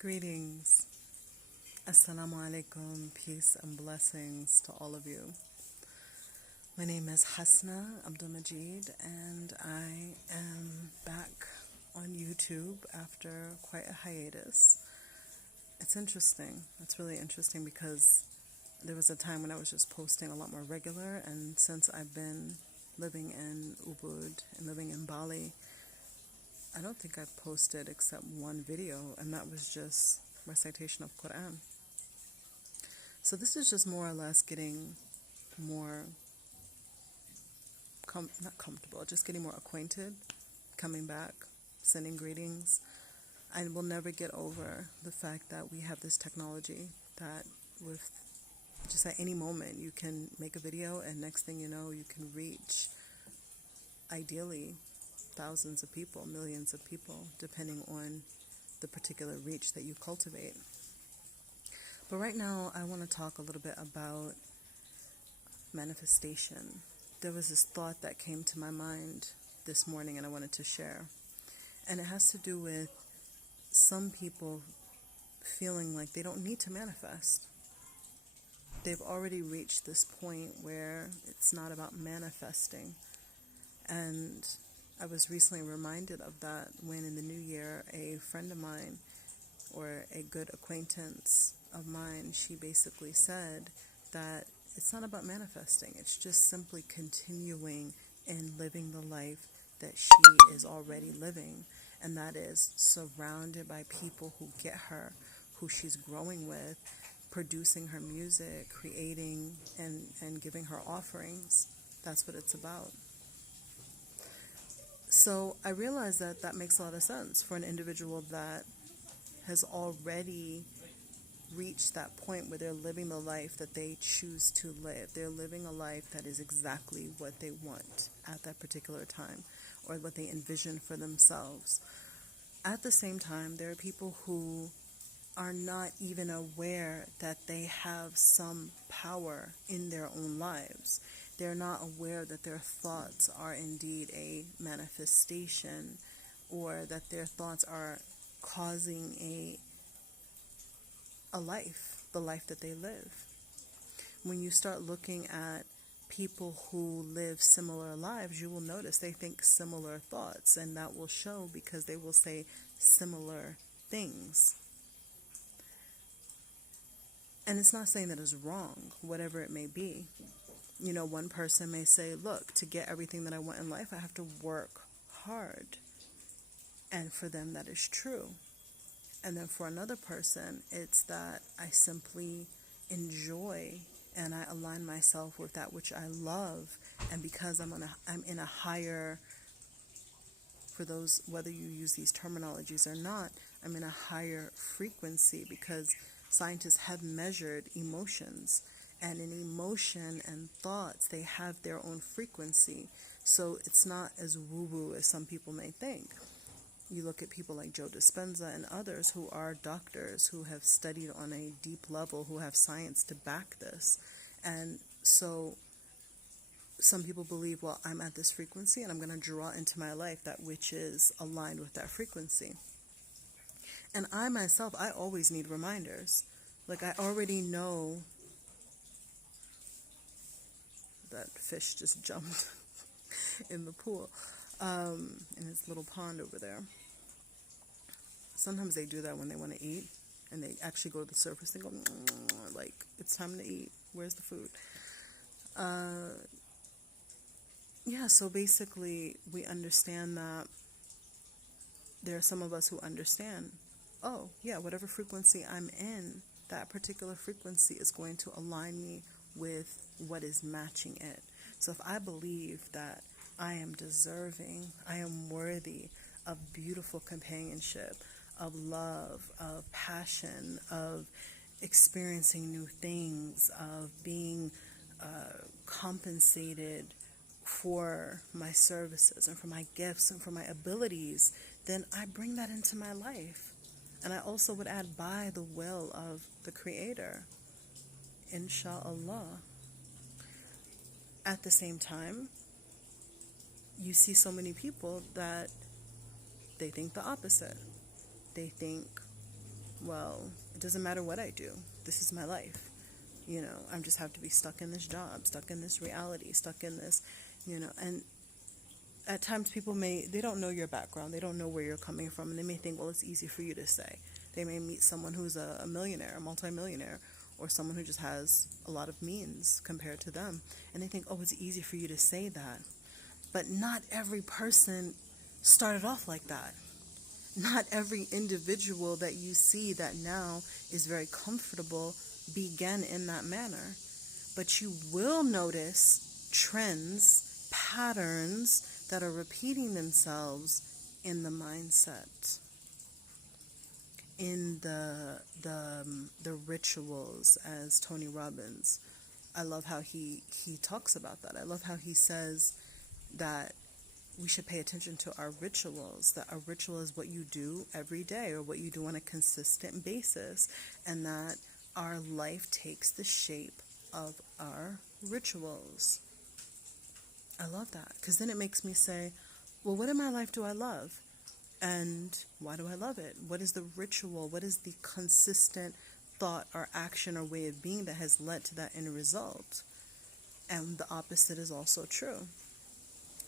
Greetings. Assalamu alaikum. Peace and blessings to all of you. My name is Hasna Abdul Majid, and I am back on YouTube after quite a hiatus. It's interesting. It's really interesting because there was a time when I was just posting a lot more regular, and since I've been living in Ubud and living in Bali, I don't think I've posted except one video, and that was just recitation of Quran. So this is just more or less getting more, not comfortable, just getting more acquainted, coming back, sending greetings. I will never get over the fact that we have this technology that with just at any moment you can make a video, and next thing you know you can reach ideally thousands of people, millions of people, depending on the particular reach that you cultivate. But right now I want to talk a little bit about manifestation. There was this thought that came to my mind this morning and I wanted to share. And it has to do with some people feeling like they don't need to manifest. They've already reached this point where it's not about manifesting. And I was recently reminded of that when in the new year, a friend of mine or a good acquaintance of mine, she basically said that it's not about manifesting. It's just simply continuing and living the life that she is already living. And that is surrounded by people who get her, who she's growing with, producing her music, creating and giving her offerings. That's what it's about. So I realize that that makes a lot of sense for an individual that has already reached that point where they're living the life that they choose to live. They're living a life that is exactly what they want at that particular time, or what they envision for themselves. At the same time, there are people who are not even aware that they have some power in their own lives. They're not aware that their thoughts are indeed a manifestation, or that their thoughts are causing a life, the life that they live. When you start looking at people who live similar lives, you will notice they think similar thoughts, and that will show because they will say similar things. And it's not saying that it's wrong, whatever it may be. You know, one person may say, look, to get everything that I want in life, I have to work hard. And for them, that is true. And then for another person, it's that I simply enjoy and I align myself with that which I love. And because I'm in a higher, for those, whether you use these terminologies or not, I'm in a higher frequency because scientists have measured emotions. And in emotion and thoughts, they have their own frequency. So it's not as woo-woo as some people may think. You look at people like Joe Dispenza and others who are doctors, who have studied on a deep level, who have science to back this. And so some people believe, well, I'm at this frequency and I'm going to draw into my life that which is aligned with that frequency. And I myself, I always need reminders. Like I already know that fish just jumped in the pool, in his little pond over there. Sometimes they do that when they want to eat, and they actually go to the surface and go, like, it's time to eat. Where's the food? Yeah, so basically we understand that there are some of us who understand, oh, yeah, whatever frequency I'm in, that particular frequency is going to align me with what is matching it. So if I believe that I am deserving, I am worthy of beautiful companionship, of love, of passion, of experiencing new things, of being compensated for my services and for my gifts and for my abilities, then I bring that into my life. And I also would add, by the will of the Creator, inshallah. At the same time, you see so many people that they think the opposite. They think well, it doesn't matter what I do. This is my life. I just have to be stuck in this job, stuck in this reality, stuck in this, and at times they don't know your background, they don't know where you're coming from, and they may think, well, it's easy for you to say. They may meet someone who's a millionaire, a multimillionaire, or someone who just has a lot of means compared to them, and they think, oh, it's easy for you to say that. But not every person started off like that. Not every individual that you see that now is very comfortable began in that manner. But you will notice trends, patterns that are repeating themselves in the mindset, in the rituals, as Tony Robbins. I love how he talks about that. I love how he says that we should pay attention to our rituals, that a ritual is what you do every day or what you do on a consistent basis, and that our life takes the shape of our rituals. I love that, because then it makes me say, well, what in my life do I love? And why do I love it? What is the ritual? What is the consistent thought or action or way of being that has led to that end result? And the opposite is also true.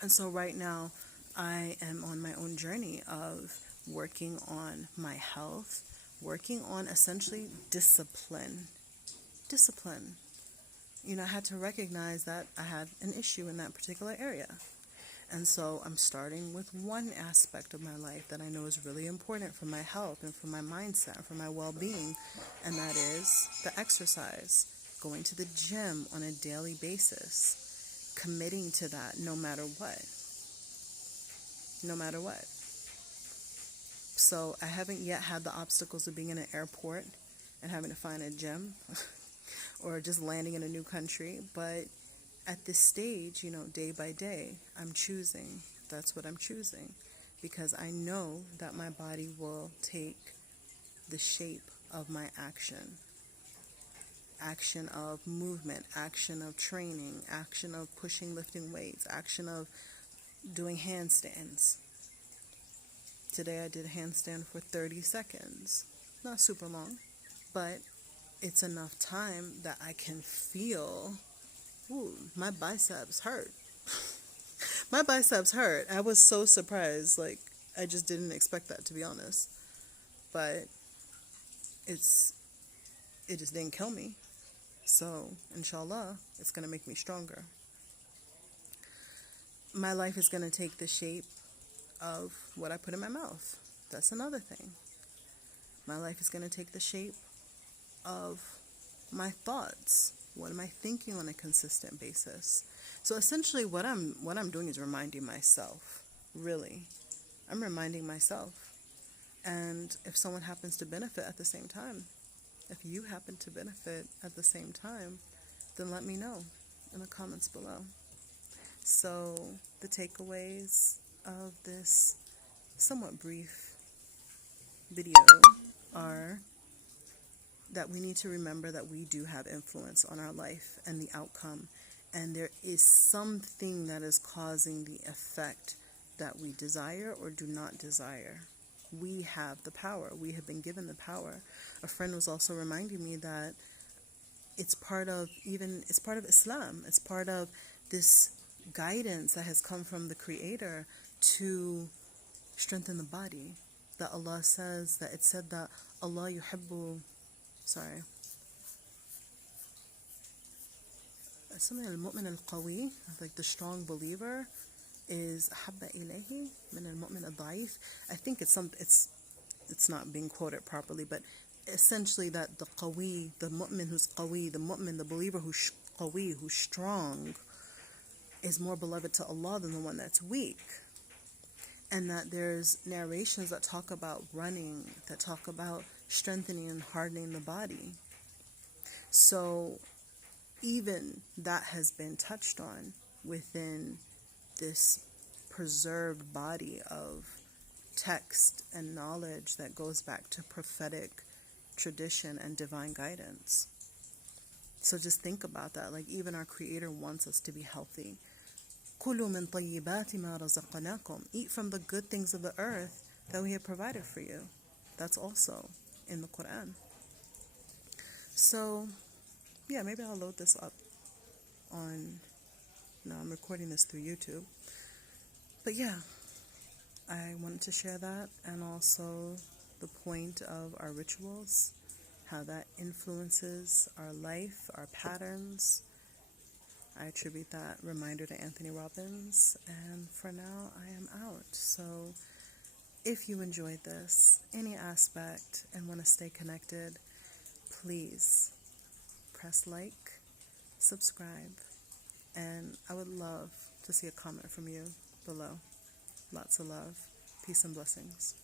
And so right now, I am on my own journey of working on my health, working on essentially discipline. Discipline. I had to recognize that I had an issue in that particular area. And so I'm starting with one aspect of my life that I know is really important for my health and for my mindset and for my well-being, and that is the exercise, going to the gym on a daily basis, committing to that no matter what. No matter what. So I haven't yet had the obstacles of being in an airport and having to find a gym or just landing in a new country, but at this stage, day by day, I'm choosing. That's what I'm choosing, because I know that my body will take the shape of my action. Action of movement, action of training, action of pushing, lifting weights, action of doing handstands. Today I did a handstand for 30 seconds. Not super long, but it's enough time that I can feel, ooh, my biceps hurt. My biceps hurt. I was so surprised. I just didn't expect that, to be honest. But it just didn't kill me. So, inshallah, it's going to make me stronger. My life is going to take the shape of what I put in my mouth. That's another thing. My life is going to take the shape of my thoughts. What am I thinking on a consistent basis? So essentially what I'm doing is reminding myself, really. I'm reminding myself. And if someone happens to benefit at the same time, if you happen to benefit at the same time, then let me know in the comments below. So the takeaways of this somewhat brief video are that we need to remember that we do have influence on our life and the outcome, and there is something that is causing the effect that we desire or do not desire. We have the power. We have been given the power. A friend was also reminding me that it's part of Islam. It's part of this guidance that has come from the Creator to strengthen the body. That Allah says, that it said that Allah yuhibbu, something al-mu'min al-qawi, like the strong believer, is habba ilayhi min al-mu'min al-da'if. I think it's not being quoted properly, but essentially that the qawi, the mu'min who's qawi, the mu'min, the believer who's qawi, who's strong, is more beloved to Allah than the one that's weak. And that there's narrations that talk about running, that talk about strengthening and hardening the body. So even that has been touched on within this preserved body of text and knowledge that goes back to prophetic tradition and divine guidance. So just think about that. Even our Creator wants us to be healthy. كُلُوا مِن طَيِّبَاتِ مَا رَزَقْنَاكُمْ. Eat from the good things of the earth that we have provided for you. That's also in the Quran. So, yeah, maybe I'll load this up on, no, I'm recording this through YouTube. But yeah, I wanted to share that, and also the point of our rituals, how that influences our life, our patterns. I attribute that reminder to Anthony Robbins, and for now I am out. So if you enjoyed this, any aspect, and want to stay connected, please press like, subscribe, and I would love to see a comment from you below. Lots of love. Peace and blessings.